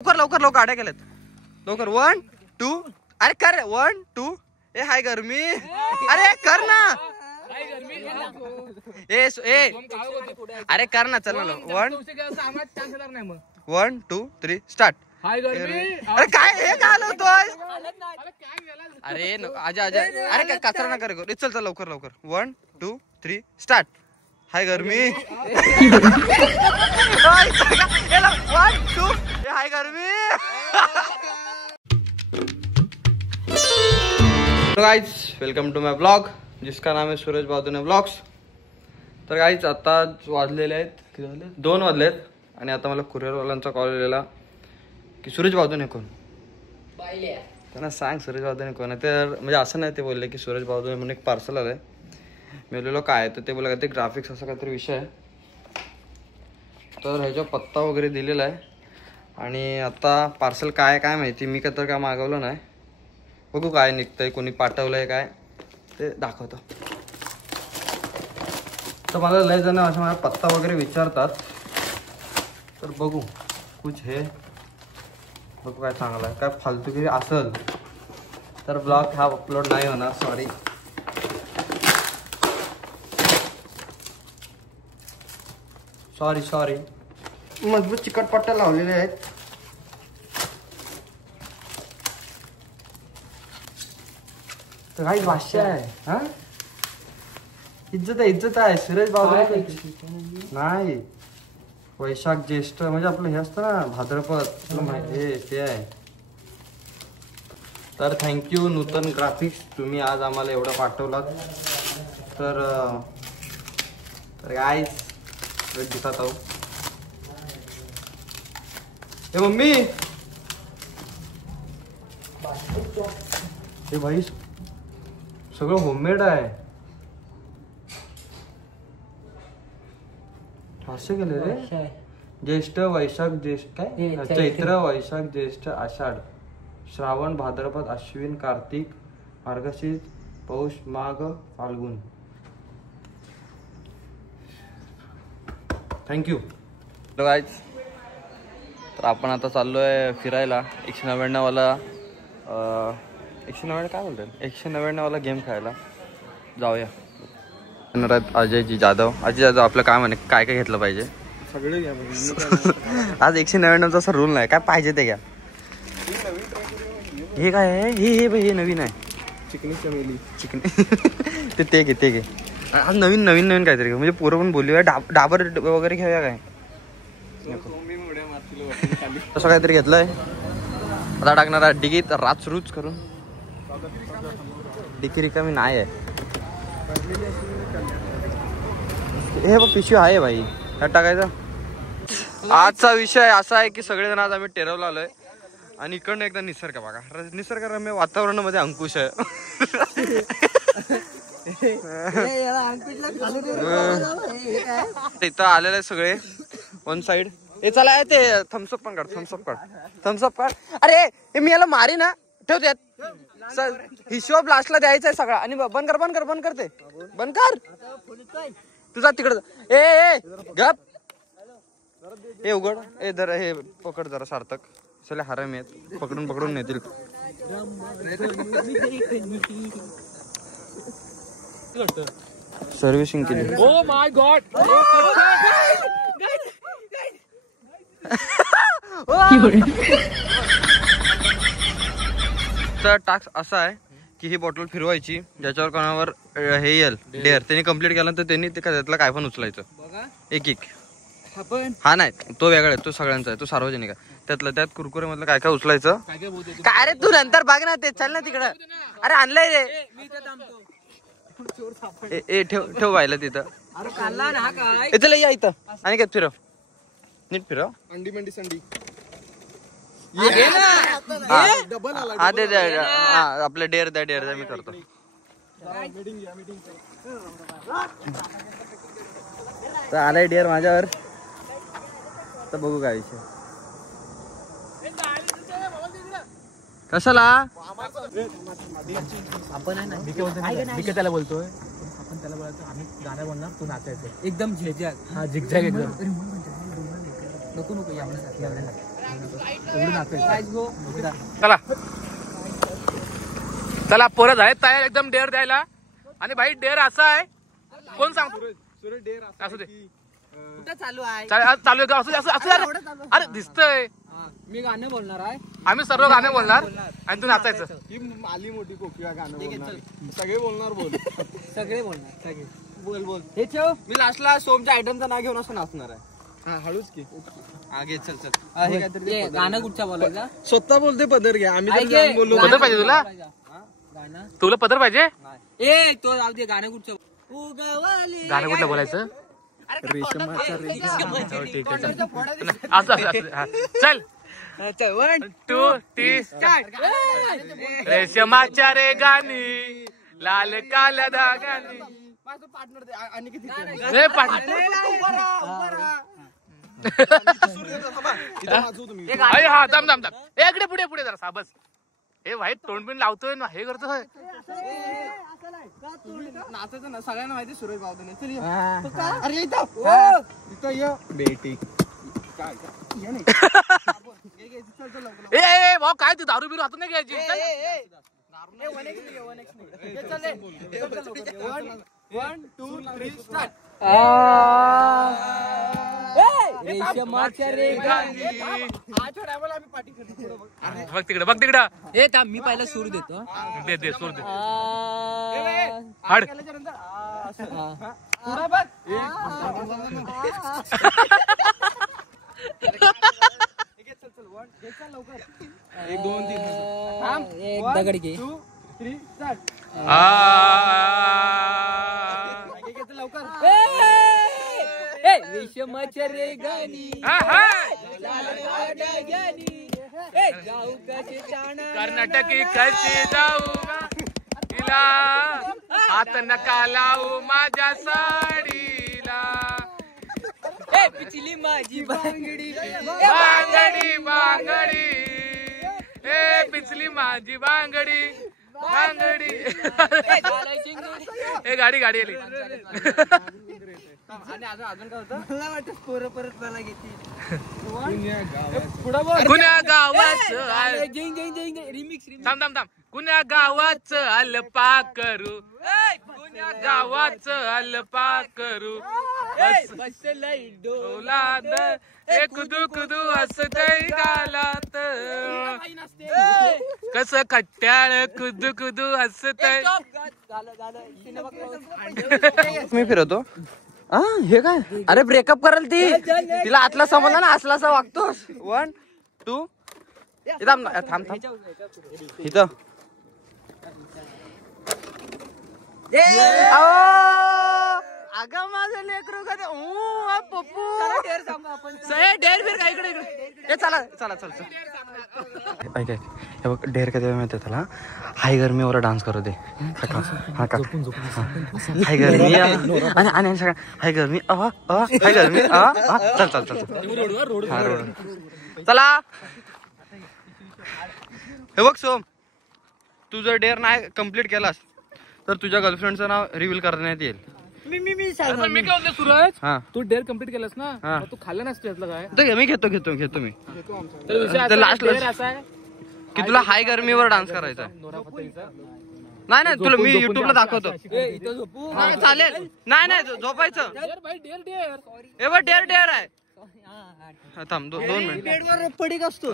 लवकर लवकर लवकर गाड्या केल्यात लवकर 1 2 अरे कर 1 2 ए हाय गरमी अरे कर ना ए अरे कर ना चल ना 1 2 3 स्टार्ट अरे काय हे घालवतोय अरे आजा आजा अरे काय कचरा ना कर चल चल लवकर लवकर 1 2 3 स्टार्ट हाय गरमी 1 2 हाय गरमी तो guys welcome to my blog जिसका नाम है सूरज बहादुर ब्लॉग्स। तर गाइज आता वाजलेले आहेत किती वाजले 2 वाजलेत आणि आता मला कुरिअरवाल्यांचा कॉल आलेला की सूरज बहादुर कोण त्यांना सांग सूरज बहादुर कोण आहे तर म्हणजे असं नाही ते बोलले की सूरज बहादुर म्हणून एक पार्सल आलं आहे मी बोललो काय तर ते बोलले ते ग्राफिक्स असा काहीतरी विषय आहे तर ह्याचा पत्ता वगैरे दिलेला आहे आणि आता पार्सल काय काय माहिती मी तर काय मागवलं नाही बघू काय निघतंय कोणी पाठवलंय काय ते दाखवतो। तर मला लय जण असं मला पत्ता वगैरे विचारतात तर बघू कुछ हे बघू काय चांगलं आहे काय फालतूगिरी असेल तर ब्लॉग हा अपलोड नाही होणार सॉरी। सॉरी सॉरी मजबूत चिकटपट्ट्या लावलेल्या आहेत तर काही भाष्य आहे हा इज्जत आहे सूरज बहादुर नाही वैशाख ज्येष्ठ म्हणजे आपलं हे असतं ना भाद्रपद हे ते आहे। तर थँक्यू नूतन ग्राफिक्स तुम्ही आज आम्हाला एवढं पाठवलात तर गाइस दिसत आहो हे मम्मी हे भाई सगळं होममेड आहे असं केलं रे ज्येष्ठ वैशाख ज्येष्ठ काय चैत्र वैशाख ज्येष्ठ आषाढ श्रावण भाद्रपद अश्विन कार्तिक मार्गशीर्ष पौष माघ फाल्गुन थँक्यू गाइस। तर आपण आता चाललोय फिरायला 199 वाला 199 काय बोलतात 199 वाला गेम खेळायला जाऊया। अजय जाधव आपलं काय म्हणे काय काय घेतलं पाहिजे सगळे घ्या आज 199 चा रूल नाही काय पाहिजे ते घ्या। हे काय आहे हे नवीन आहे चिकनी चमेली चिकनी ते घे आज नवीन काहीतरी म्हणजे पोरं पण बोलूया डाबर वगैरे घेऊया काय तसं काहीतरी घेतलंय आता टाकणार डिगीत राच करून डिकी रिकामी नाही आहे हे बघ पिशवी आहे भाई ह्यात टाकायचं। आजचा विषय असा आहे की सगळेजण आज आम्ही टेरवला आलोय आणि इकडनं एकदा निसर्ग बघा निसर्गरम्य वातावरणामध्ये अंकुश आहे इथं आलेले आहे सगळे वन साइड हे चला ते थम्सअप पण काढ अरे हे मी याला मारी ना ठेव त्यात हिशोब लास्टला द्यायचा आहे सगळा आणि बंद कर ते बंद कर तुझा तिकडे ए गप हे उघड ए जरा हे पकड जरा सार्थक चला हराम आहेत पकडून नेतील सर्व्हिसिंग केली ओ माय गॉड तर टास्क असा आहे की ही बॉटल फिरवायची ज्याच्यावर कोणावर हे येईल डेअर त्यांनी कंप्लीट केल्यानंतर त्यांनी त्यातला काय पण उचलायचं एक हा नाही तो वेगळा आहे तो सगळ्यांचा आहे तो सार्वजनिक आहे त्यात कुरकुरे मधलं काय काय उचलायचं काय रे तू नंतर बघ ना ते चल ना तिकडं अरे आणलंय रे ए ठेव व्हायला तिथं चला या इथं आणि काय फिरव नीट फिरव अंडी मंडी संडी हा दे आपलं डेअर द्या मी करतो तर आलाय डेअर माझ्यावर तर बघू काय विषय कशाला आपण आहे ना त्याला बोलतोय आपण त्याला बोलतो आम्ही गाणं बोलणार तू नाचायचं एकदम झेझ्याक हा झिकझॅक एकदम नको चला चला परत आहे तयार एकदम डेअर द्यायला. आणि भाई डेअर असा आहे कोण सांगतो असू दे चालू आहे चालू आहे असू असू अरे दिसतंय. मी गाणं बोलणार आहे. आम्ही सर्व गाणे बोलणार आणि तू नाचायचं. ही आली मोठी कोकिळा गाणं बोलणार. सगळे बोलणार बोल सगळे बोलणार सगळे बोल बोल. हे ठेव. मी लास्टला सोमच्या आयटमचं नाव घेऊन असं नाचणार आहे. हा हळूच की आगे चल चल. हे काहीतरी गाणं कुठच्या बोलायचं. स्वतः बोलते पदर घ्या. आम्ही तर गाणं बोललो. पदर पाहिजे तुला गाणं तुला पदर पाहिजे. ए तो जाऊ दे. गाणं कुठचं गाणं कुठलं बोलायचं. रेशमाचा असं चल 1 2 3 रेशमाच्या रे गाणी लाल काल धागानी. आणि किती हा दम दम दम इकडे पुढे पुढे जरा साबस. हे वाईट तोंड बिन लावतोय ना हे करतोय. नाचायचं ना सगळ्यांना माहिती सुरेश बावधने. अरे इथं ये बेटी ए भाऊ काय तू दारू बिरू हातून नाही घ्यायची. रेशमाच्या रे गाणी. बघ तिकडं हे थांब मी पहिला सूर देतो. दे सूर दे हाड. एक दोन तीन एक दगड घे. रेशमाच्या रे गाणी जाऊ कसे कर्नाटकी कशी जाऊ तिला हात नका लावू माझ्या साडीला. पिचली माझी बांगडी बांगडी बांगडी ए पिचली माझी बांगडी बांगडी. ए गाडी आली. आणि अजून काय होतं. मला वाटतं पोरं परत मला घेते. कुण्या गावाचं रिमिक्स थांब कुण्या गावाचं अल्पा करू. कुण्या गावाचं अल्पा करू. डोलात ए कुदू कुदू असतंय गालात. कस कट्ट्याळ कुदू कुदू असतंय. मी फिरवतो. हे काय. अरे ब्रेकअप कराल ती. तिला आतला समजला ना असलासा वागतोस. 1 2 थांब इथं. अगं माझं लेकरू का पप्पू. डेअर फिर का इकडे चला चला चल ऐक हे बघ. डेअर कधी माहिती त्याला हाय गरमीवर डान्स करू दे. हाय गरमी आणि सगळं हाय गरमी हाय गरमी चल चल चल चला. हे बघ सोम तू जर डेअर नाही कम्प्लीट केलास तर तुझ्या गर्लफ्रेंडचं नाव रिव्हील करण्यात येईल. मी काय म्हणते सूरज हा तू डेअर कम्प्लीट केलंस ना तू खाल्लं नसतं काय. मी घेतो मी तर लास्ट असा आहे की तुला हाय गरमीवर डान्स करायचा. नाही तुला मी युट्यूबला दाखवतो. चालेल नाही झोपायचं. हे बघ डेअर आहे. थांब 2 मिनिट पडीक असतो.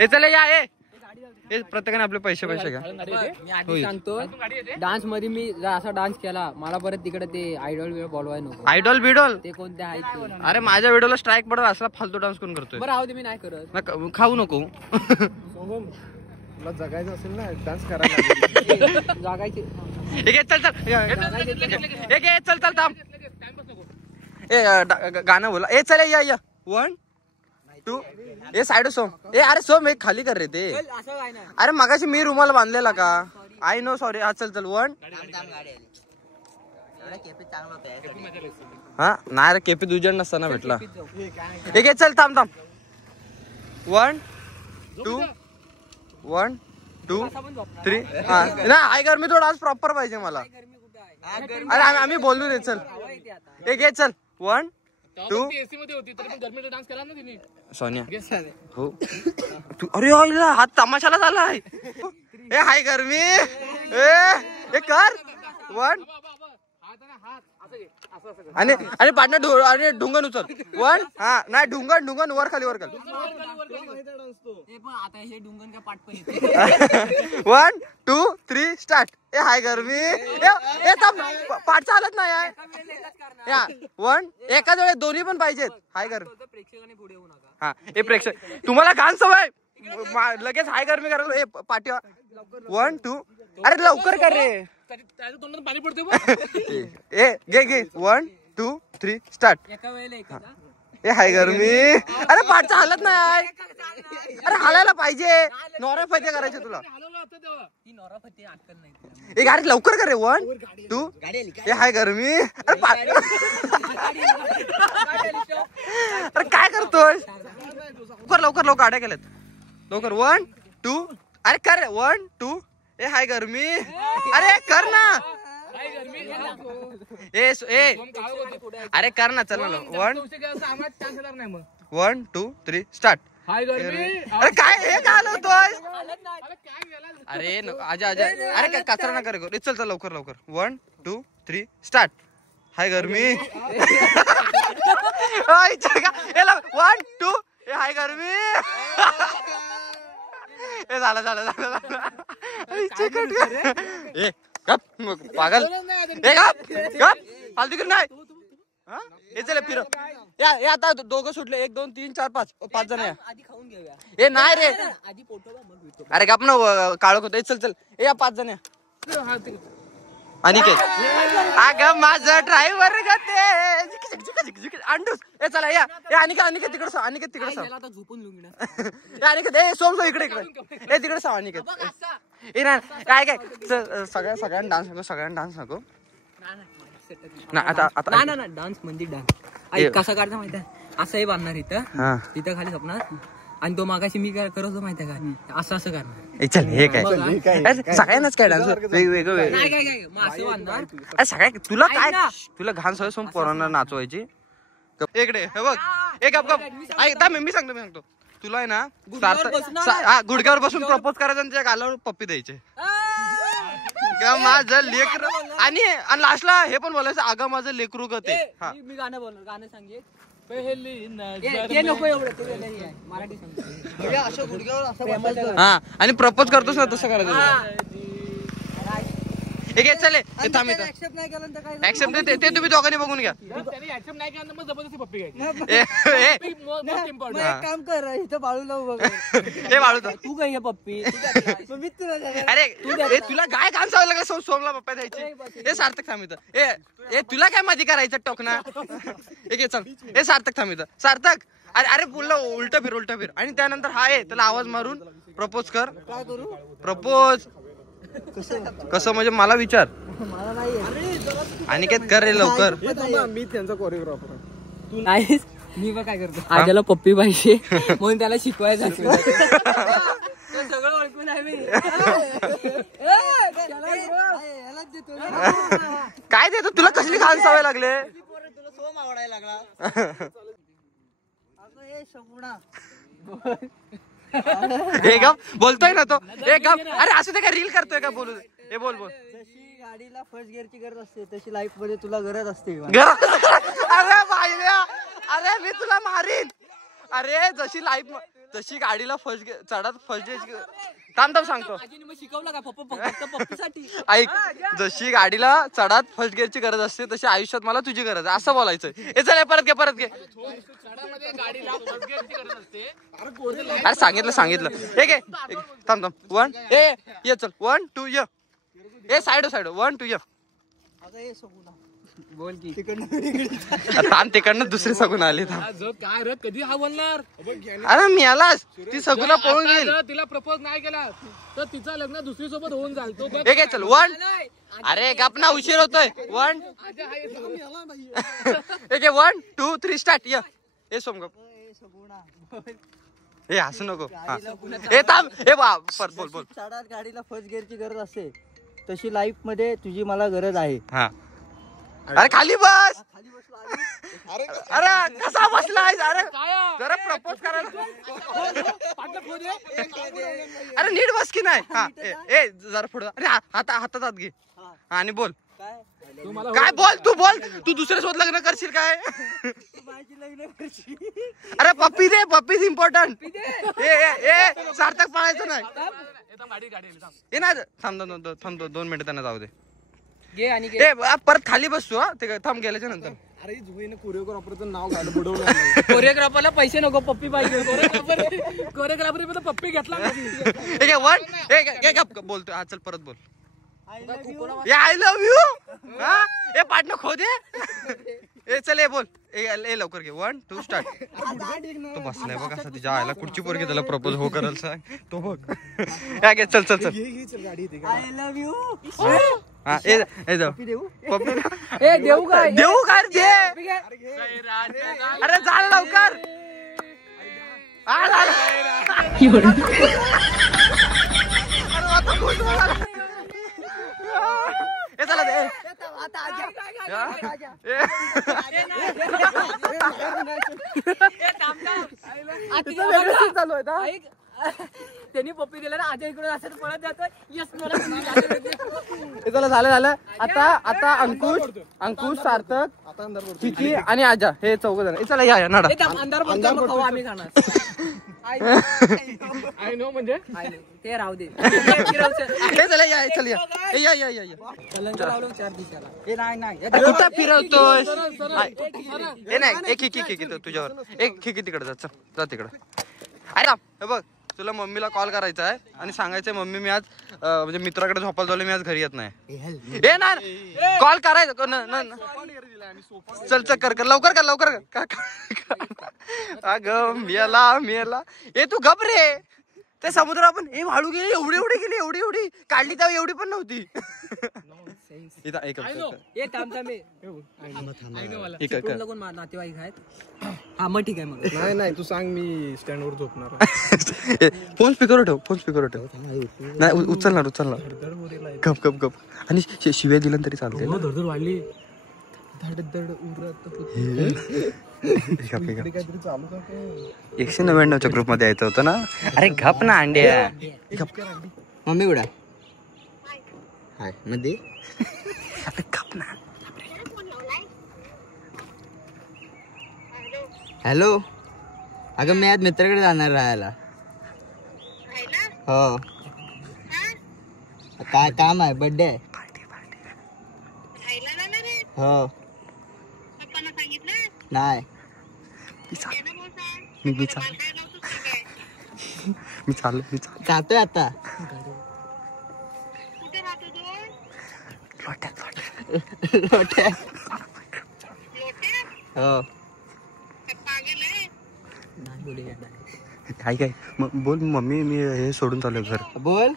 हे चले या प्रत्येकाने आपले पैसे घ्या. मी आधी सांगतो डान्स मध्ये मी जर असा डान्स केला मला परत तिकडे ते आयडॉल बोलवाय नको. आयडॉल बिडॉल ते कोणते आहेत ते. अरे माझ्या व्हिडिओला स्ट्राईक पडत असला फालतू डान्स कोण करतोय. बरं राहू दे मी नाही करत. खाऊ नको. तुला जगायचं असेल ना डान्स करायला जागायचे. चल थांब. गाणं बोला. चल या 1 2 साइड सोम. अरे सोम एक खाली कर रे ते. अरे मगाशी मी रुमाल बांधलेला का. I know sorry. चल 1 हा नाही रे केपी दुजण नसताना भेटला. चल थांब 1 2 1 2 3 ना हाय गरमी थोडा आज प्रॉपर पाहिजे मला. अरे आम्ही बोलू रे. चल चल 1 टू एसी मध्ये होती तरी पण गरमीला डान्स केला ना तिने. सोनिया हो तू अरे आईला हात तमाशाला झालाय. ए हाय गरमी ए कर 1 आणि आणि पार्टनर आणि ढुंगण उचल 1 हा नाही ढुंगण वर खाली वर खाली आता हे डुंगन का पाठ पण येते. 1 2 3 स्टार्ट. ए हाय गरमी ए पाठ चालत नाही आहे या 1 एकाच वेळेस दोन्ही पण पाहिजेत. हाय गरमी प्रेक्षकांनी पुढे येऊ नका. हा हे प्रेक्षक तुम्हाला घाण सवय लगेच हाय गरमी करा. पाठी 1 2 अरे लवकर कर रे. त्याच्या तोंडात पाणी पडते. ए घे 1 2 3 स्टार्ट. एका वेळेला एकच. ए हाय गरमी अरे पाठचा हालत नाही. अरे हालायला पाहिजे. नोरा फते करायचे तुला. ती नोरा फते अक्कल नाही. ए गाडी लवकर कर रे 1 2 ए हाय गरमी अरे अरे काय करतोय लवकर गाड्या केल्यात लवकर 1 2 अरे कर 1 2 ए हाय गरमी अरे कर ना. ए अरे कर ना चल ना 1 2 3 स्टार्ट. अरे काय हे काय होतोय. अरे आजा अरे काय कचरा ना करे चल लवकर 1 2 3 स्टार्ट. हाय गरमी 1 2 ए हाय गरमी ए झालं ए गप पागल ए गप फालतू कर नाही. हे चल फिर या आता दोघं सुटले 1 2 3 4 5 जण या. आधी खाऊन घेऊया. ए नाही रे आधी पोटो. अरे गप ना काळोख होत. चल ए या 5 जण या. अनिकेत अगं माझं ड्रायव्हर अंडूस ए चला या अनिकेत तिकडे सो अनिकेत तिकडे सो आता झोपून लुंगणं. अनिकेत ए सोम इकडे ए तिकडे सो अनिकेत ए ना काय सगळ्यांना डान्स नको ना आता ना डान्स म्हणजे डान्स कसा काढता माहिती आहे. असंही बांधणार इथं खाली स्वप्नात आणि तो मागाशी मी करत होतो माहिती आहे का असं करणार. चल हे काय सगळ्यांनाच काय डान्स वेगवेगळं मग असं बांधणार सगळ्या तुला घाण सवय सोम पोरांना नाचवायची. इकडे हे बघ एक मी सांगतो तुला आहे ना गुडघ्यावर बसून प्रपोज करायचं आणि त्या गालावर पप्पी द्यायचे. माझं लेकरू आणि लास्टला हे पण बोलायचं अगं माझं लेकरू ग ते. मी गाणं सांगे नको एवढं मराठी सांग. हा आणि प्रपोज करतोस ना तसं करायचं. चल थांब ऍक्सेप्ट ते तुम्ही दोघांनी बघून घ्या. काम कर इथं बाळूला हे बाळू तू काय पप्पी. अरे तुला काय काम चालू लागलं सोमला पप्पा द्यायची. हे सार्थक थांब इथं ए तुला काय माझी करायचं टोकना. चल हे सार्थक थांब इथं सार्थक अरे पुढला उलट फिर आणि त्यानंतर हा आहे त्याला आवाज मारून प्रपोज कर. काय करू प्रपोज कसं म्हणजे मला विचार. अनिकेत कर रे लवकर. मी त्यांचा कोरिओग्राफर आहे. तू नाहीस. मी पण काय करतो आज्याला पप्पी पाहिजे म्हणून त्याला शिकवायचं सगळं ओळखून आहे मी. काय देतो तुला कसली घाण सवय लागले. तुला सोम आवडायला लागला. हे गप बोलतोय ना तो. हे गप अरे असं ते काय रील करतोय का बोलू हे बोल जशी गाडीला फर्स्ट गिअरची गरज असते तशी लाईफ मध्ये तुला गरज असते. अरे भाईल्या अरे मी तुला मारीन. अरे जशी गाडीला फर्स्ट चढत फर्स्ट गिअर थांब सांगतो शिकवलं का पप्पीसाठी. ऐक जशी गाडीला चढात फर्स्ट गिअरची गरज असते तशी आयुष्यात मला तुझी गरज आहे असं बोलायचं. हे चल परत घे अरे सांगितलं हे घे थांब 1 ये चल 1 2 ये साइड 1 2 ये बोल की तिकडनं दुसरी सगून आली. काय रे कधी हा बोलणार. अरे मी आलास ती सगुला पळून गेल. तिला प्रपोज नाही केला तर तिचं लग्न दुसरी सोबत होऊन जाईल. तो हे घे चल 1 अरे गपना उशीर होतोय 1 हे 1 2 3 स्टार्ट ये सोम गप हे असं नको. हे थांब हे बोल गाडीला फर्स्ट गिअरची गरज असते तशी लाईफ मध्ये तुझी मला गरज आहे. हा अरे खाली बस अरे कसा बसलाय? अरे जरा प्रपोज करायला. अरे नीट बस की नाही. हा ए जरा पुढे. अरे हातात घे आणि बोल. काय बोल तू बोल. तू दुसऱ्यासोबत लग्न करशील काय? अरे पप्पी दे. पप्पीच इम्पॉर्टंट. ए सार्थक पाळायचं नाही. हे ना थांब 2 मिनिटं त्यांना जाऊ दे. ए परत खाली बसतो. हा ते थांब गेल्याच्या नंतर. अरे जुईने कोरिओग्राफरचं नाव घाल बुडवलं. कोरिओग्राफरला पैसे नको, पप्पी पाहिजे. कोरिओग्राफर मध्ये पप्पी घेतला. बोलतोय. हा चल परत बोल. I love you. ए पार्टनर खो दे. ए चल ए बोल. ए लवकर घे. 1 2 स्टार्ट. तो बसलाय बघ असा. तिच्या आईला कुठची पोरगी त्याला प्रपोज हो करायला सांग. तो बघ. घे चल चल चल. I love you. हा ए जाऊ. पप्पी ए देऊ काय? देऊ काय दे. अरे चाल लवकर. ए चला दे. चालू आहे. त्यांनी पप्पी दिला ना. आजा इकडून असं पळत जातोय. यस चला झालं. आता अंकुश सार्थक चिकी आणि आजा हे 4 जण. चला या नाडा. अंधार खाऊ आम्ही खाणार. आय नो म्हणजे ते राहू दे. हे चला या. चल या. लावलं 4 दिवसाला. हे नाही कुठं फिरवतोय? हे नाही. एक खिकी तुझ्यावर. एक खिकी तिकडे जा तिकडे. अरे हे बघ तुला मम्मीला कॉल करायचा आहे आणि सांगायचंय मम्मी मी आज म्हणजे मित्राकडे झोपायला झालो. मी आज घरी येत नाही. हे ना कॉल करायचं. चल कर लवकर कर. अगं मेला. ए तू गप रे. ते समुद्र आपण वाळू गेली. एवढी गेली. एवढी काढली तेव्हा एवढी पण नव्हती. नातेवाईक आहेत. हा मग ठीक आहे. मग नाही तू सांग मी स्टँडवर झोपणार. फोन स्पीकर ठेव. नाही उचलणार. गप आणि शिव्या दिलं तरी चालते. धडधड वाढली. काहीतरी चालू का? 199च्या ग्रुप मध्ये यायचं होतं ना. अरे गप ना अंड्या. मम्मी उडा हाय मध्ये. अरे गप ना. हॅलो. अगं मी आज मित्राकडे जाणार राहायला. हो. काय काम आहे? बर्थडे आहे. हो. नाही मी चाललो. जातोय आता. लोट्या. हो. काय बोल मम्मी मी हे सोडून चालू घर. बोल.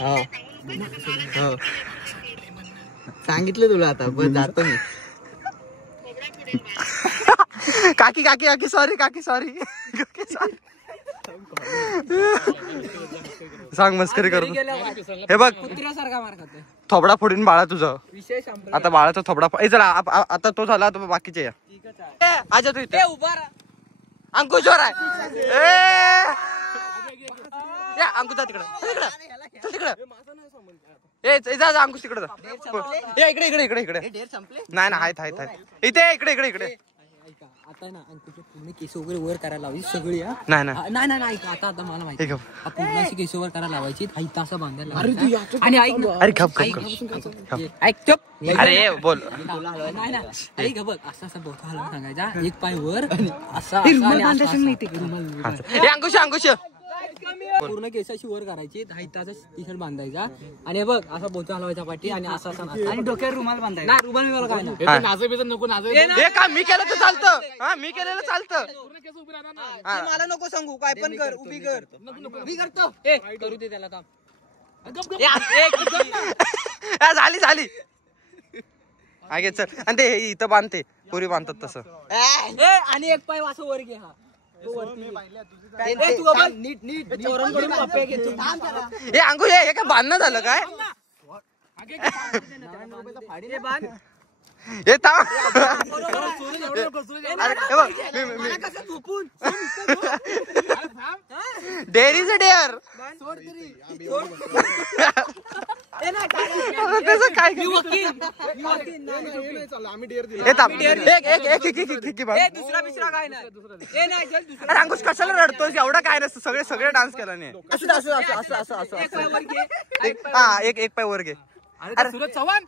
हो सांगितलं तुला आता. बस जातो मी. काकी सॉरी. सांग मस्करी करू. हे बघ कुत्र्यासारखा मार खातोय. थोबडा फोडीन बाळा तुझं. विषय संपला. आता बाळाचा थोबडा. चला आता तो झाला. आता बाकीचे या. आजा तू इथे. उभा राहा. अंकुश वर आहे. अंकुश जा तिकडं. चल तिकडं. जा अंकुश तिकडे जा. इकडे. नाही आहेत. इथे इकडे. आता ना अंकुशचे पूर्ण केस वगैरे वर करायला लावायची सगळी. नाही नाही आता मला माहिती. पूर्ण केस वर करायला लावायची. असं बांधायला. आणि ऐक अरे बोल. नाही ऐक बघ. असं बोथा हलवून सांगायचा. एक पाय वर असा. अंकुश पूर्ण केसाची वर करायची. हाताचा टी शर्ट बांधायचा आणि बघ असा बोचा हलवायचा पाठी आणि असा आणि डोक्यावर रुमाल बांधायचा. नाही रुमाल मला काय नाही. नाचो बिचो नको. हे काम मी केलं तर चालतं. मी केलेलं चालतं. मला नको सांगू. काय पण कर. उभी करतो. करू दे त्याला काम. झाली. चल. आणि ते इथं बांधते. पुरी बांधतात तसं. आणि एक पाय असं वर घे. हा नीट हे अंकुश हे काय बांधणं झालं काय? हे थांब. Dare is a dare. त्याचं काय आम्ही डेअर दिला. हे थांब. एक दुसरा बिसरा काय नाही अरे अंकुश कशाला रडतोस? एवढं काय नसतं. सगळे डान्स केला नाही. असं एक पाय वर घे. अरे सूरज चव्हाण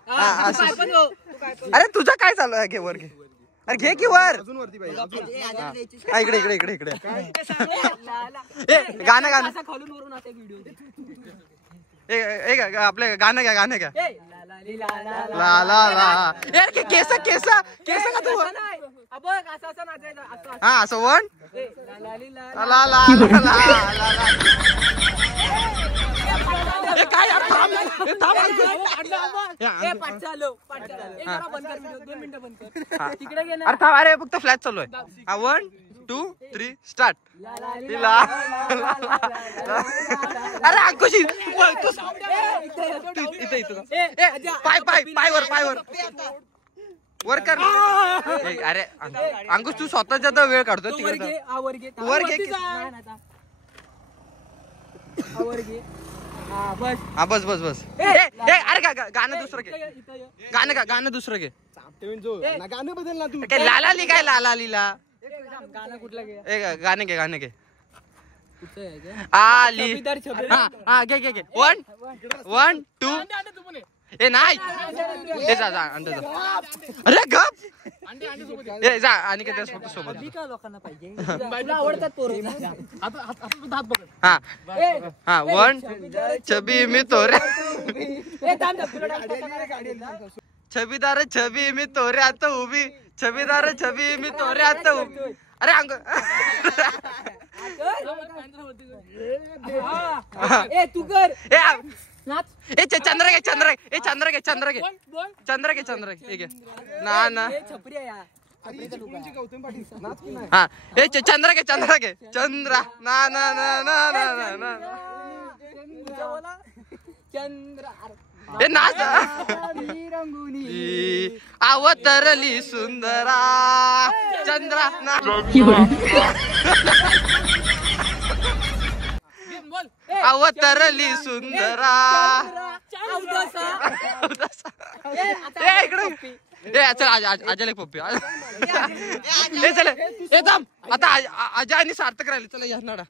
अरे तुझं काय चालू आहे? घे वर घे. अरे घे की वर. अजून वरती पाहिजे. इकडे गाणं खालून वरून आता व्हिडिओ आपले गाणं घ्या. ला ला ला. यार केस का तू? हा असं वन ला ला ला काय यार? थांब. अरे फक्त फ्लॅश चालू आहे. 1 2 3 स्टार्ट. अरे अंकुश पाय वर कर. अरे अंकुश तू स्वतःच्या वेळ काढतो. वर घे. बस. अरे गाणं दुसरं घे. गाणं दुसरं घे. गाणं बदल ना तू. काय लाला ली काय लाला लीला. गाणं कुठलं घे? गाणं घे. आली. हा घे. 1 2 ए नाही. हे जा अंडे जा. अरे गप. ए जा आणि काय सोबत. लोकांना पाहिजे आवडतात पोरं. हा 1 छबी मी तोरे. छबीदार छबी मी तोऱ्यात उभी. छबीदार छबी मी तोऱ्यात उभी. अरे तू कर चंद्र घे. ना छपरी आहे हा चंद्र घे. चंद्र ना चंद्र हे नाच. अवतरली सुंदरा चंद्रा ना. अवतरली सुंदरा. इकडे चल आजाला एक पप्पी. चल थांब. आता अजयनी सार्थक राहिले. चला या नाडा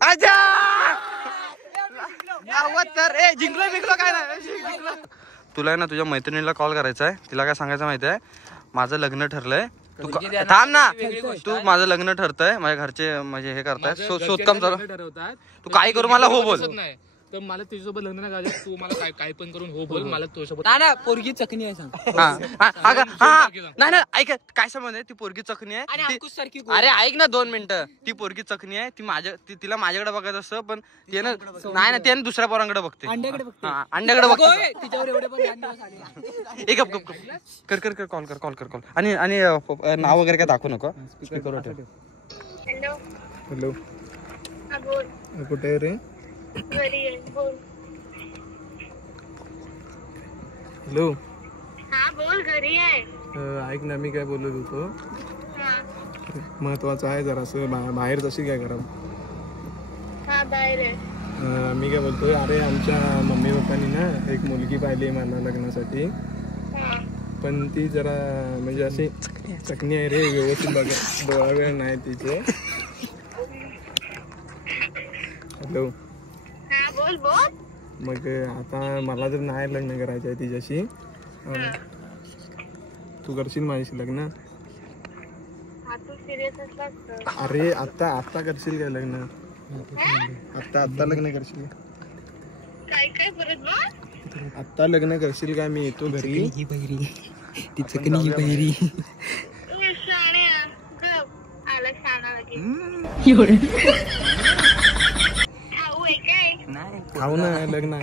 अजय. अवतर जिंकलो काय नाही. तुला ना तुझ्या मैत्रिणीला कॉल करायचा आहे. तिला काय सांगायचं माहिती आहे? माझं लग्न ठरलंय. तू थांब ना. तू माझं लग्न ठरतंय. माझ्या घरचे म्हणजे हे करतायत शोधकाम चालू. तू काही करू मला हो बोल. तर मला तुझ्यासोबत लग्न नाही. तू मला काय पण करून हो बोल. मला तुझ्यासोबत ना पोरगी चकनी आहे सांग. नाही ऐक काय समज आहे. ती पोरगी चकनी आहे. अरे ऐक ना 2 मिनिटं. ती पोरगी चकनी आहे. तिला माझ्याकडे बघायचं असं पण त्यानं नाही ना त्यानं दुसऱ्या पोरांकडे बघते. अंड्याकडे बघते. तिच्यावर एवढे पण एक गप कर कॉल आणि नाव वगैरे काय दाखवू नको. स्पीकर ठेव. हॅलो कुठे रे? हॅलो बोल घरी आहे. ऐक ना मी काय बोलत होतो महत्वाचं आहे जरासं. बाहेर जशी काय करा. बाहेर मी काय बोलतोय. अरे आमच्या मम्मी पप्पांनी ना एक मुलगी पाहिली मला लग्नासाठी. पण ती जरा म्हणजे अशी चकनी आहे रे. व्यवस्थित बघा डोळा वेळ नाही तिचे. हॅलो बोल मग आता मला जर नाही लग्न करायचं आहे तिच्याशी. तू करशील माझ्याशी लग्न? अरे आता करशील काय लग्न? आता लग्न करशील? काय परत आता लग्न करशील काय? मी येतो घरी. ही बहिरी ती चकनी ही बहिरी. खाऊ ना लग्न.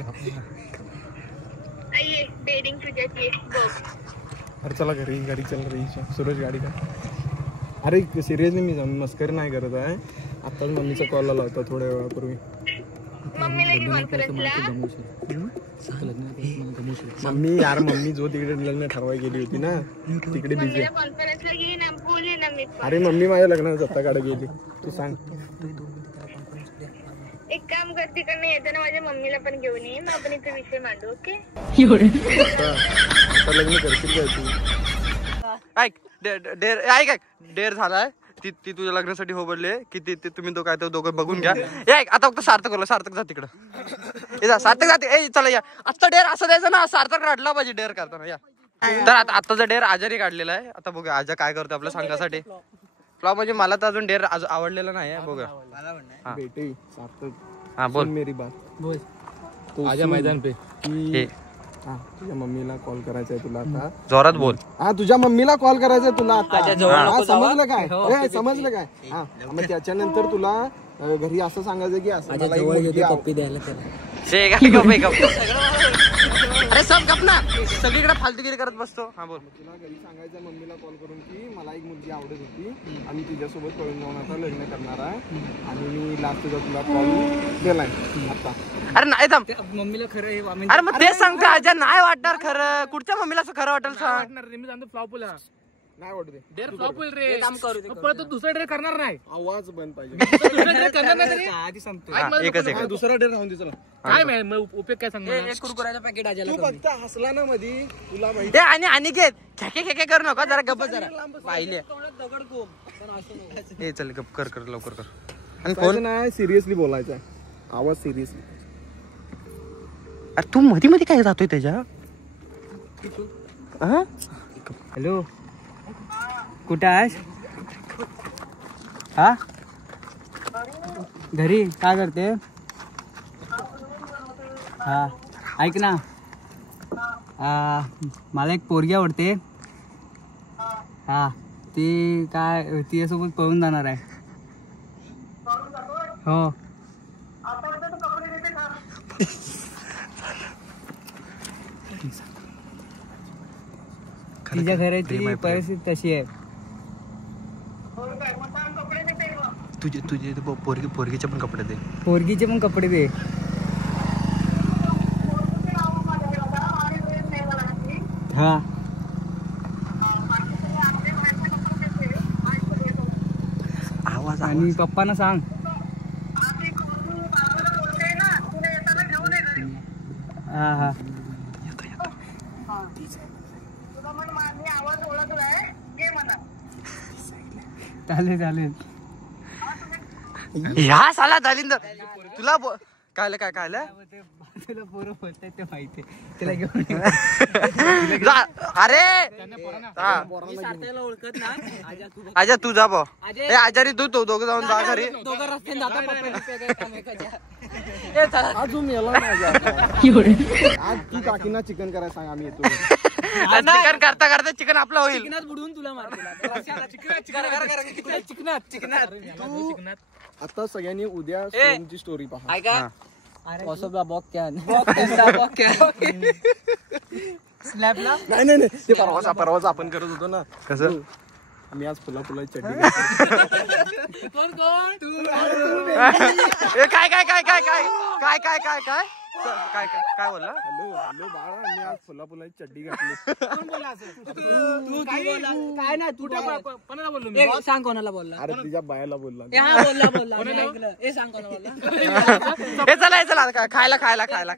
अरे चला घरी चल रही. सूरज गाडी का? अरे सिरियसली मी मस्करी नाही करत आहे. आताच मम्मीचा कॉल आला होता थोड्या वेळापूर्वी. मम्मीला की कॉन्फरन्सला मम्मी यार मम्मी जो तिकडे लग्न ठरवायला गेली होती ना तिकडे बिझी. मम्मीला कॉन्फरन्सला घे ना बोलली ना मी पण. अरे मम्मी माझ्या लग्नात जत्ताकडे गेली. तू सांग. एक काम कर तिकडनं येताना माझ्या मम्मीला पण घेऊन ये मग आपण इथे विषय मांडू. ओके आता लग्न करशील काय तू? ऐक ऐक डेअर झालाय. ती तुझ्या लग्नासाठी होबडले की ती तुम्ही तो काय तो दोघं बघून घ्या. ऐक आता फक्त सार्थक बोला. सार्थक जा तिकडं. सार्थक जाते. ए चला या. आता डेअर असं द्यायचं ना. सार्थक काढला पाहिजे डेअर करताना. या तर आताचा डेअर आजारी काढलेला आहे. आता बघूया आजा काय करतो आपल्या संघासाठी. फ्लॉप म्हणजे मला तर अजून डेअर आवडलेला नाही. बघूया बेटे सार्थक हा बोल. मेरी बात बोल. आजा मैदान पे. हे हा तुझ्या मम्मीला कॉल करायचा आहे तुला आता. जोरात बोल. हा तुझ्या मम्मीला कॉल करायचा आहे तुला आता. जवळ हा, नको जावा. समजलं काय? समजलं काय? हा मग त्याच्यानंतर तुला घरी असं सांगायचं की असं मला एक जवळ मुलगी येतो आव- पप्पी द्यायला त्याला. अरे सब गप ना. सगळीकडे फालतूगिरी करत बसतो. हा बोल. तुला घरी सांगायचं मम्मीला कॉल करून की मला एक मुलगी आवडत होती आणि तिच्यासोबत पळून जाऊन आता लग्न करणार आहे आणि मी लास्टचा तुला कॉल केलाय आता. अरे नाही थांब. मम्मीला खरं हे अरे मग तेच सांगतो आजा नाही वाटणार खरं. कुठच्या मम्मीला असं खरं वाटेल सांग. मी सांगतो फ्लॉप होईल नाही वाटत आहे. डेअर फ्लॉप होईल रे. काम करू दे, मग परत तो दुसरा डेअर करणार नाही. आवाज बंद पाहिजे. दुसरा डेअर करणार नाही तरी. आधी सांगतो. हा, एकच हा, दुसरा डेट राहून दे चला. काय माहिती, मग उपयोग काय सांगणार. एक कुरकुराचं पॅकेट आजाला तू कमी. फक्त हसला ना मधी तुला माहिती. ए आणि घेत खेके खेके करू नका जरा गप्प जरा पाहिले. दगड कोंब पण असं नाही. ए चल गप कर लवकर कर. आणि फोन फोन. नाही सिरियसली बोलायचं आहे. आवाज सिरियसली. अरे तू मध्ये मध्ये काय जातोय त्याच्या. हा? हॅलो कुठं आहेस? हा घरी काय करते? हा ऐक ना मला एक पोरगी आवडते. हा ती काय तिच्यासोबत पळून जाणार आहे. हो तिच्या घराची परिस्थिती तशी आहे. तुझे पोरगीचे पण कपडे दे. पोरगीचे पण कपडे दे. हा आवाज आणि पप्पांना सांग. हा हा चालेल. ह्या साला दालिंदर तुला कायलं काय कायलं. तुला पोरं बोलताय ते माहिती तिला घेऊन अरे ओळखत ना. आजा तू जा बा. ए आजारी तू दोघं जाऊन जा घरी. दोघं रस्त्याने जाता अजून मेला नाही आज तू काकीना चिकन करायला सांग आम्ही येतो. चिकन करता करता चिकन आपलं होईल. बुडवून तुला मारतील. आता सगळ्यांनी उद्या सोनची स्टोरी पहा. ऐका स्लॅबला नाही ते परवाच आपण करत होतो ना. कसं आम्ही आज फुला चड्डी. काय बोलला. हॅलो बाळा आम्ही आज फुला चड्डी घातली. काय नाही तू कोणाला बोललो मी. सांग कोणाला बोलला. अरे तुझ्या बायाला बोलला. बोलला मी ऐकलं. सांग कोणाला बोलला. हे चला खायला